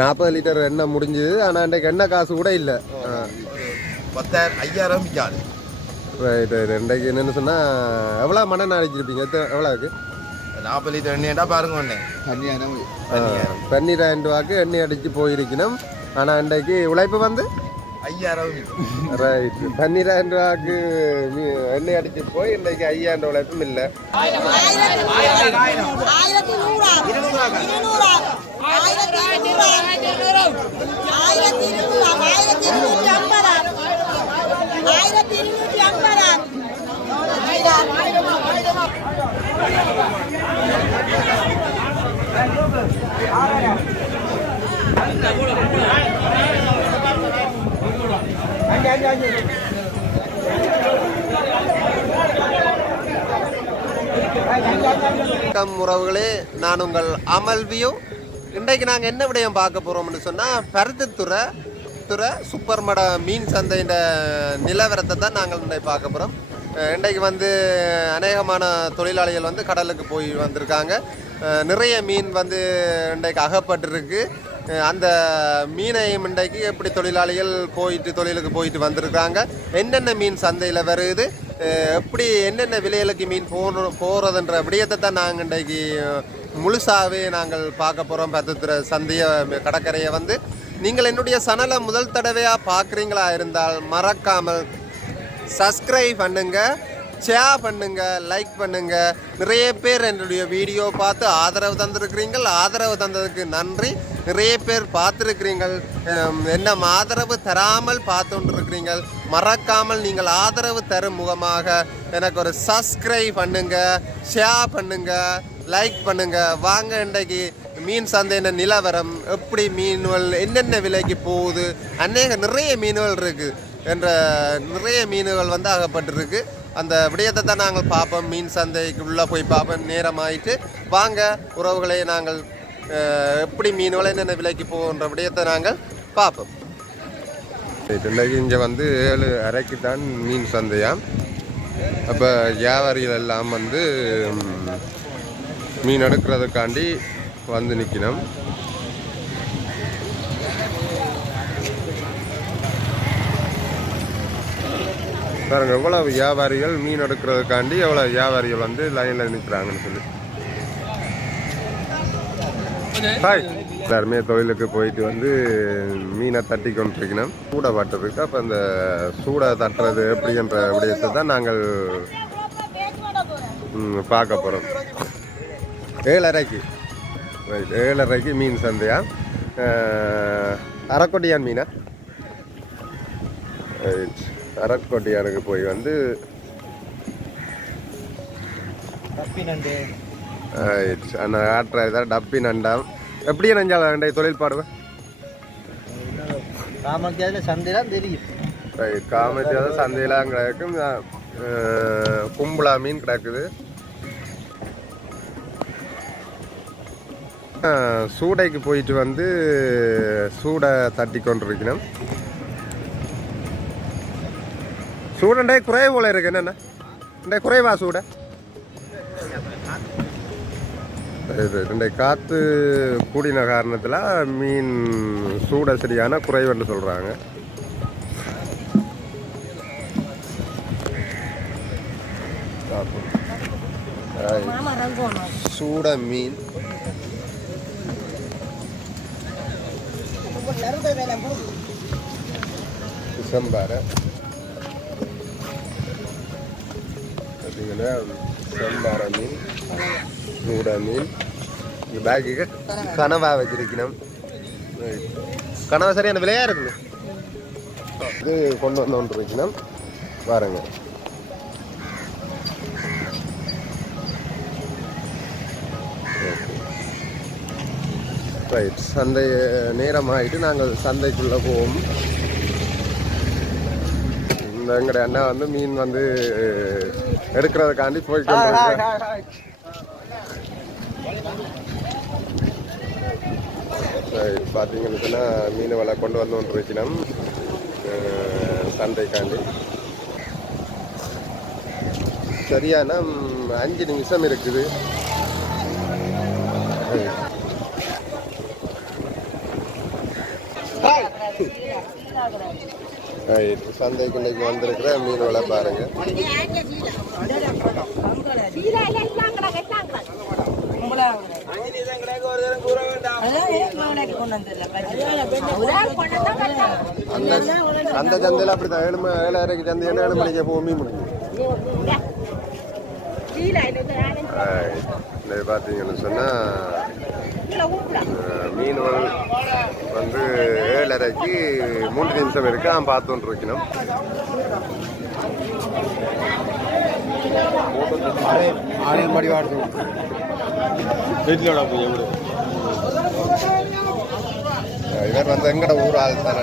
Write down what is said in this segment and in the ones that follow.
நாற்பது லிட்டர் எண்ணெய் முடிஞ்சுது. ஆனால் இன்றைக்கு எண்ணெய் காசு கூட இல்லை. பத்தாயிரம் ஐயாயிரம் விற்காது ரைட் ரைட் இன்றைக்கு என்னென்னு சொன்னால் எவ்வளோ மண்ணெண்ணெய் அடிச்சிருப்பீங்க? எத்தனை எவ்வளோ இருக்கு நாற்பது லிட்டர் எண்ணெய்டா பாருங்க ஒண்ணே. கன்னியானம் பன்னிரெண்டு ரூபாய்க்கு எண்ணெய் அடித்து போயிருக்கணும். ஆனால் இன்றைக்கு உழைப்பு வந்து? ஐயாயிரம் ரைட் பன்னிரெண்டு ரூபாய்க்கு எண்ணெய் அடித்து போய் இன்றைக்கு ஐயாயிரம் உழைப்பும் இல்லை. ஆயிரத்தி நூறா இருநூறா ஆயிரத்தி இருநூறா ஆயிரத்தி இருநூறா ஆயிரத்தி இருநூற்றி ஐம்பதா ஆயிரத்தி இருநூற்றி ஐம்பதா வணக்கம் உறவுகளே நான் உங்கள் அமல் வியூ இன்றைக்கு நாங்கள் என்ன விடயம் பார்க்க போகிறோம்னு சொன்னால் பருத்தித்துறை துறை சூப்பர் மட மீன் சந்தையின் நிலவரத்தை தான் நாங்கள் இன்றைக்கு பார்க்க போகிறோம் இன்றைக்கு வந்து அநேகமான தொழிலாளிகள் வந்து கடலுக்கு போய் வந்திருக்காங்க. நிறைய மீன் வந்து இன்றைக்கு அகப்பட்டிருக்கு. அந்த மீனையும் இன்றைக்கு எப்படி தொழிலாளிகள் போயிட்டு தொழிலுக்கு போயிட்டு வந்திருக்காங்க? என்னென்ன மீன் சந்தையில் வருது? எப்படி என்னென்ன விலைகளுக்கு மீன் போன போகிறதுன்ற விடயத்தை தான் நாங்கள் இன்றைக்கு முழுசாகவே நாங்கள் பார்க்க போகிறோம் பத்துத்துறை சந்தையை கடற்கரையை வந்து. நீங்கள் என்னுடைய சனலை முதல் தடவையாக பார்க்குறீங்களா இருந்தால் மறக்காமல் சப்ஸ்கிரைப் பண்ணுங்க ஷேர் பண்ணுங்க லைக் பண்ணுங்க. நிறைய பேர் என்னுடைய வீடியோ பார்த்து ஆதரவு தந்திருக்கிறீங்கள் ஆதரவு தந்ததுக்கு நன்றி. நிறைய பேர் பார்த்துருக்கிறீங்கள் என்ன ஆதரவு தராமல் பார்த்து மறக்காமல் நீங்கள் ஆதரவு தரும் முகமாக எனக்கு ஒரு சப்ஸ்கிரைப் பண்ணுங்க ஷேர் பண்ணுங்கள் லைக் பண்ணுங்க. வாங்க இன்றைக்கு மீன் சந்தையின் நிலவரம் எப்படி மீன்கள் என்னென்ன விலைக்கு போகுது அநேக நிறைய மீன்கள் இருக்குது என்ற நிறைய மீன்கள் வந்து ஆகப்பட்டிருக்கு அந்த விடயத்தை தான் நாங்கள் பார்ப்போம். மீன் சந்தைக்கு உள்ளே போய் பார்ப்போம். நேரமாயிட்டு வாங்க உறவுகளை நாங்கள் எப்படி மீன்களை என்னென்ன விலைக்கு போகுன்ற விடயத்தை நாங்கள் பார்ப்போம். இன்றைக்கு இங்கே வந்து ஏழு அரைக்கு தான் மீன் சந்தையாம். அப்போ வியாபாரிகள் எல்லாம் வந்து மீன் எடுக்கிறதுக்காண்டி வந்து நிற்கணும் பாருங்கள் எவ்வளோ வியாபாரிகள் மீன் எடுக்கிறதுக்காண்டி எவ்வளோ வியாபாரிகள் வந்து லைனில் நிற்கிறாங்கன்னு சொல்லி. ஹாய் எல்லாருமே தொழிலுக்கு போயிட்டு வந்து மீனை தட்டி கொண்டிருக்கணும் சூடை பட்டுருக்கு அப்போ அந்த சூடை தட்டுறது எப்படின்ற விடயத்தை தான் நாங்கள் பார்க்க போகிறோம் ஏழரைக்கு. ரைட் ஏழரைக்கு மீன் சந்தையா? அஹ், அரக்கொடியான் மீனா? ரைட் அரக்கொடியானுக்கு போய் வந்து ரைட் அந்த ஆற்ற இதாக டப்பி நண்டாம் எப்படி நஞ்சால நண்டை தொழில் பாடுவேன் ராமத்தியாவில் சந்தைலாம் தெரியும். ரைட் சந்தையெல்லாம் கிடக்கும். கும்பலா மீன் கிடக்குது. சூடைக்கு போயிட்டு வந்து சூடை தட்டி கொண்டிருக்கணும். சூடண்டே குறைய போல இருக்கு. என்னென்ன? இந்த குறைவா சூடை? இது ரெண்டை காற்று கூடின காரணத்தில் மீன் சூட சரியான குறைவுன்னு சொல்கிறாங்க சூட மீன். டிசம்பர் பார்த்தீங்கன்னா செம்பார மீன் சூட மீன் இந்த பேக்குக்கு கனவா வச்சிருக்கணும். கனவா சரியான விலையாக இருக்குது? இது கொண்டு வந்து ஒன்று இருக்கணும் பாருங்க ரைட் சந்தை நேரமாயிட்டு நாங்கள் சந்தைக்குள்ளே போவோம். இந்த எங்களுடைய அண்ணா வந்து மீன் வந்து எடுக்கிறதுக்காண்டி போயிட்டு பார்த்தீங்கன்னு சொன்னால் மீன் வலை கொண்டு வந்து ஒன்று அஹ், சந்தைக்காண்டி. சரியான அஞ்சு நிமிஷம் இருக்குது. சந்தைக்கு இன்னைக்கு வந்திருக்கிற மீன்களை பாருங்க. அந்த அந்த சந்தையில் அப்படித்தான். ஏழு மணி சந்தை ஏழு மணிக்கு போகும் மீன் முடியும் பார்த்தீங்கன்னு சொன்னால் மீன்கள் வந்து ஏழரைக்கு மூன்று நிமிஷம் இருக்கு நான் பார்த்துட்டு இருக்கணும் ஆணையம் படி வாடுது வீட்டிலோட போய் இவர் வந்து எங்கட ஊர் ஆள் தானே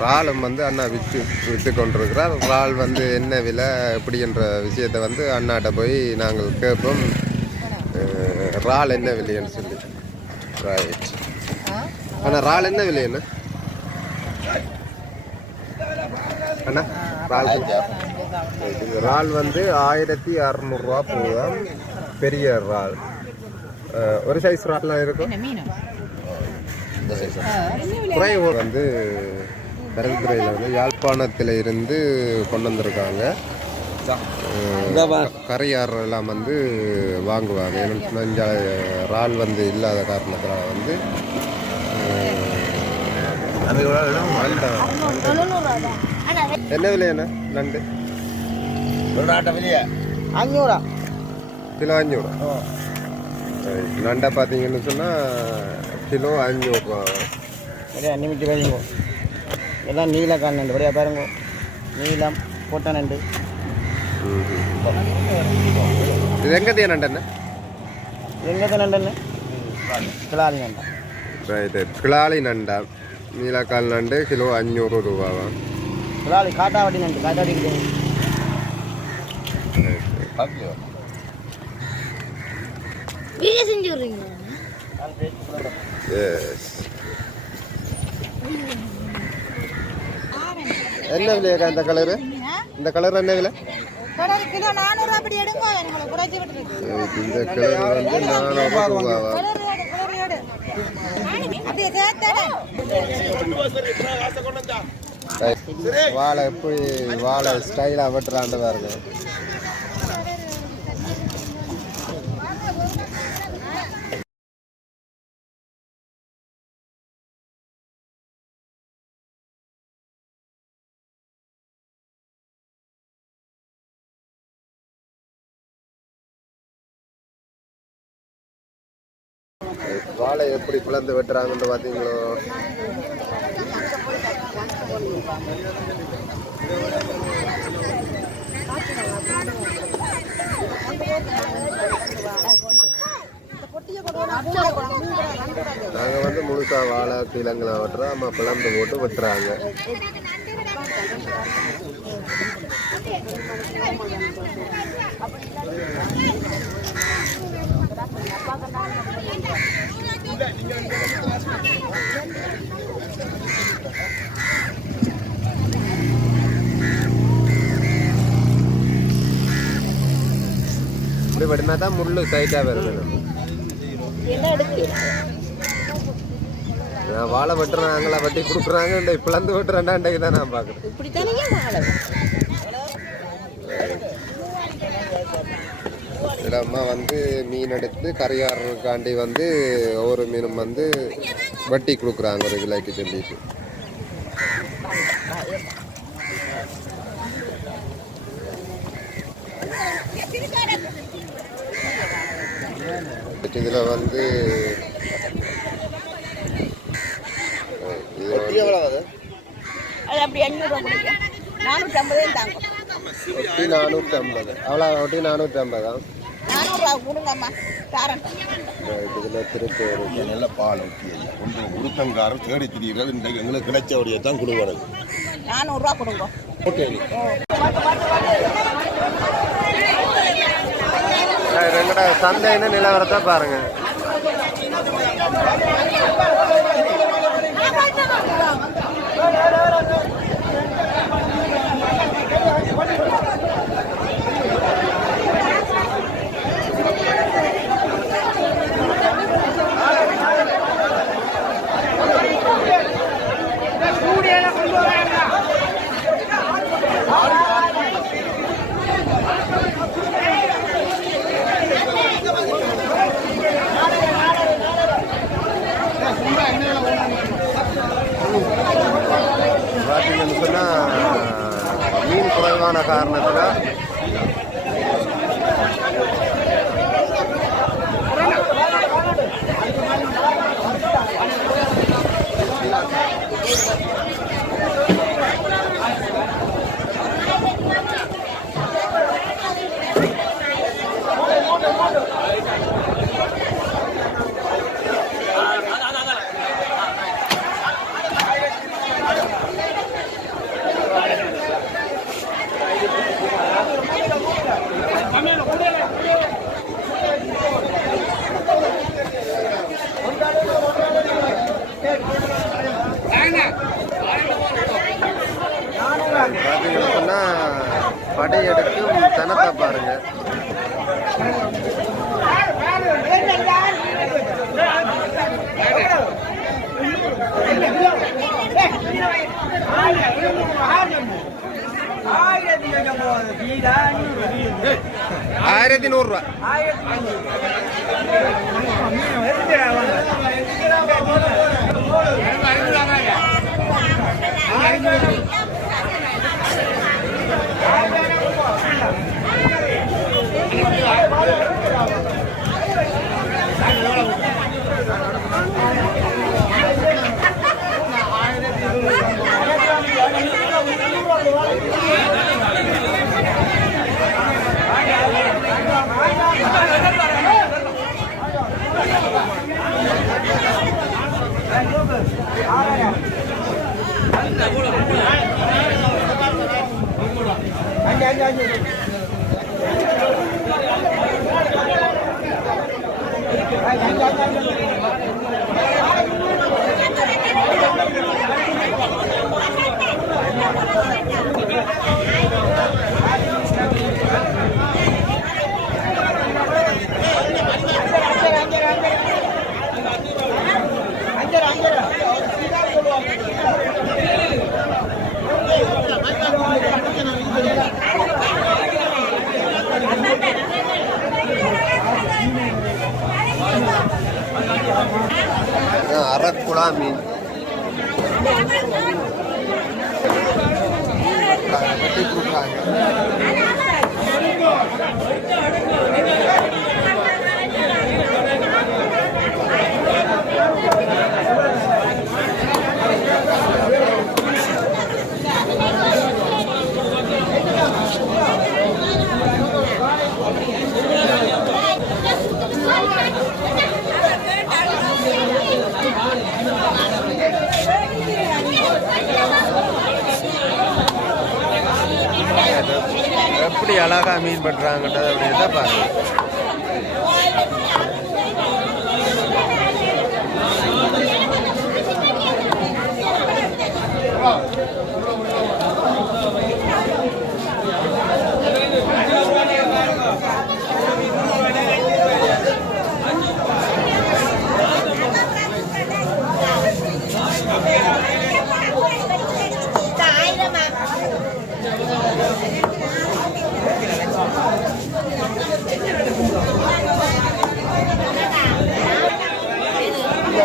இறாலும் வந்து அண்ணா விற்று விற்று கொண்டிருக்கிறார். இறால் வந்து என்ன விலை எப்படின்ற விஷயத்தை வந்து அண்ணாட்ட போய் நாங்கள் கேட்போம். இறால் என்ன விலைன்னு சொல்லி. ரைட் அண்ணா இறால் என்ன விலை என்ன அண்ணா இறால் இறால் வந்து ஆயிரத்தி அறநூறுவா போதும் பெரிய இறால் ஒரு சைஸ் இறால்லாம் இருக்கும்? குறைவு வந்து கருத்துறையில் வந்து யாழ்ப்பாணத்தில் இருந்து கொண்டு வந்திருக்காங்க. எல்லாம் வந்து வாங்குவாங்க. ஏன்னா இங்கே இறால் வந்து இல்லாத காரணத்தினால வந்து என்ன விலை என்ன நண்டு? அஞ்சூறா. கிலோ அஞ்சூறு? நண்டை பார்த்தீங்கன்னு சொன்னால் கிலோ அஞ்சூறுரூவா வைங்க எல்லாம் நீல நண்டு. வரையா பாருங்க. நீலம் பொட்ட நண்டு. இது எங்கத்தைய நண்டண்ணே எங்கே நண்டுன்னு? கிளாரி நண்டா. ரைட்டு கிளாலி நண்டா. நீலக்கால் நண்டு கிலோ அஞ்சூறு ரூபாவா? கிளாரி காட்டாவடி நண்டு. காட்டாவடி வீடியோ செஞ்சு எஸ் என்ன விலையா இந்த கலரு இந்த கலர் என்ன விலை? இந்த கலர் வந்து நானூறு ரூபாவா. வாழை எப்படி வாழை ஸ்டைலாக வெட்டுறாண்டு பாருங்க. வாழை எப்படி பிளந்து வெட்டுறாங்கன்னு பார்த்தீங்களோ? நாங்கள் வந்து முழுசாக வாழை கிழங்குல வெட்டுறோம். அம்மா பிளந்து போட்டு வெட்டுறாங்க. இப்படி படினாதான் தான் முள்ளு சைட்டாக வருது நான் வாழை வெட்டுறேன் வட்டி வெட்டி கொடுக்குறாங்க பிளந்து வெட்டுறேன்டாண்டைக்கு தான் நான் பார்க்குறேன் இதில் அம்மா வந்து மீன் எடுத்து கரையாடுறதுக்காண்டி வந்து ஒவ்வொரு மீனும் வந்து வட்டி கொடுக்குறாங்க ஒரு விலைக்கு சொல்லிட்டு இதில் வந்து நானூற்றி ஐம்பது அவ்வளோ ஒட்டி நானூற்றி ஐம்பதா நானூறு நூறுரூவா கொடுங்கம்மா. தரேன். இதில் திருப்பி நல்ல பால் ஐயா. ஒன்று உருத்தங்காரம் தேடி திரிகிறது இன்றைக்கு எங்களுக்கு கிடைச்ச வழியை தான் கொடுக்கறது நானூறுரூவா கொடுங்க. ஓகே. எங்கட சந்தைன்னு நிலவரத்தை பாருங்க. படையெடுக்கும் தனத்தை பாருங்க. ஆயிரத்தி நூறுரூவா மீன் வெட்டி கொடுக்குறாங்க எப்படி அழகாக மீன் பண்றாங்கன்றத அப்படியே பாருங்கள்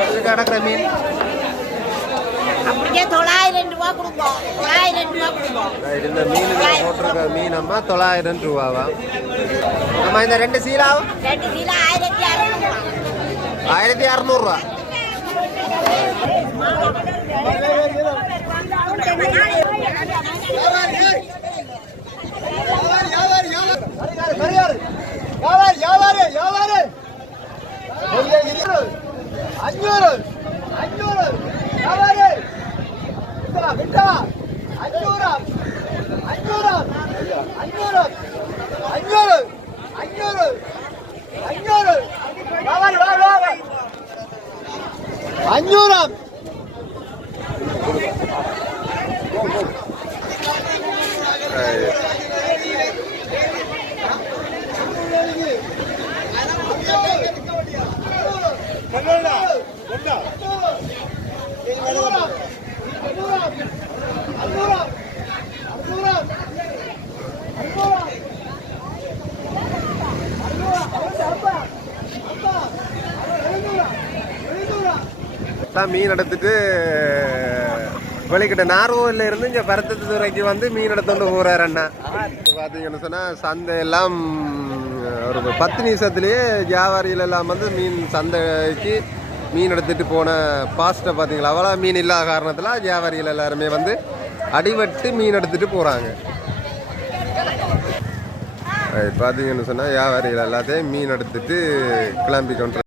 இது கிடக்குற மீன் அப்படியே தொள்ளாயிரம் ரூபா கொடுப்போம் தொள்ளாயிரம் ரூபா கொடுப்போம் ரைட், இந்த மீனுக்கு போட்டிருக்க மீன் அம்மா தொள்ளாயிரம் ரூபாவா அம்மா இந்த ரெண்டு சீலாவும் ரெண்டு கிலோ ஆயிரத்தி அறுநூறுவா ஆயிரத்தி அறநூறுவா வியாபாரி வியாபாரி வியாபாரி அஞ்சூறு அஞ்சூறு வியாபாரி விட்டா விட்டா அஞ்சூறு அஞ்சூறு அஞ்சூறு அஞ்சூறு அஞ்சூறு அஞ்சூறு வியாபாரி வா வா வா அஞ்சூறாம் தான் மீன் எடுத்துட்டு வெளிக்கிட்ட நார்வோவில் இருந்து இங்கே பருத்தத்து துறைக்கு வந்து மீன் எடுத்துட்டு போகிறார் அண்ணா. பார்த்தீங்கன்னு சொன்னால் சந்தை எல்லாம் ஒரு பத்து நிமிஷத்துலேயே வியாபாரிகள் எல்லாம் வந்து மீன் சந்தைக்கு மீன் எடுத்துட்டு போன பாஸ்ட்டை பார்த்தீங்களா அவ்வளோ மீன் இல்லாத காரணத்தில் வியாபாரிகள் எல்லாருமே வந்து அடிபட்டு மீன் எடுத்துட்டு போகிறாங்க பார்த்தீங்கன்னு சொன்னால் வியாபாரிகள் எல்லாத்தையும் மீன் எடுத்துட்டு கிளம்பி கொண்டு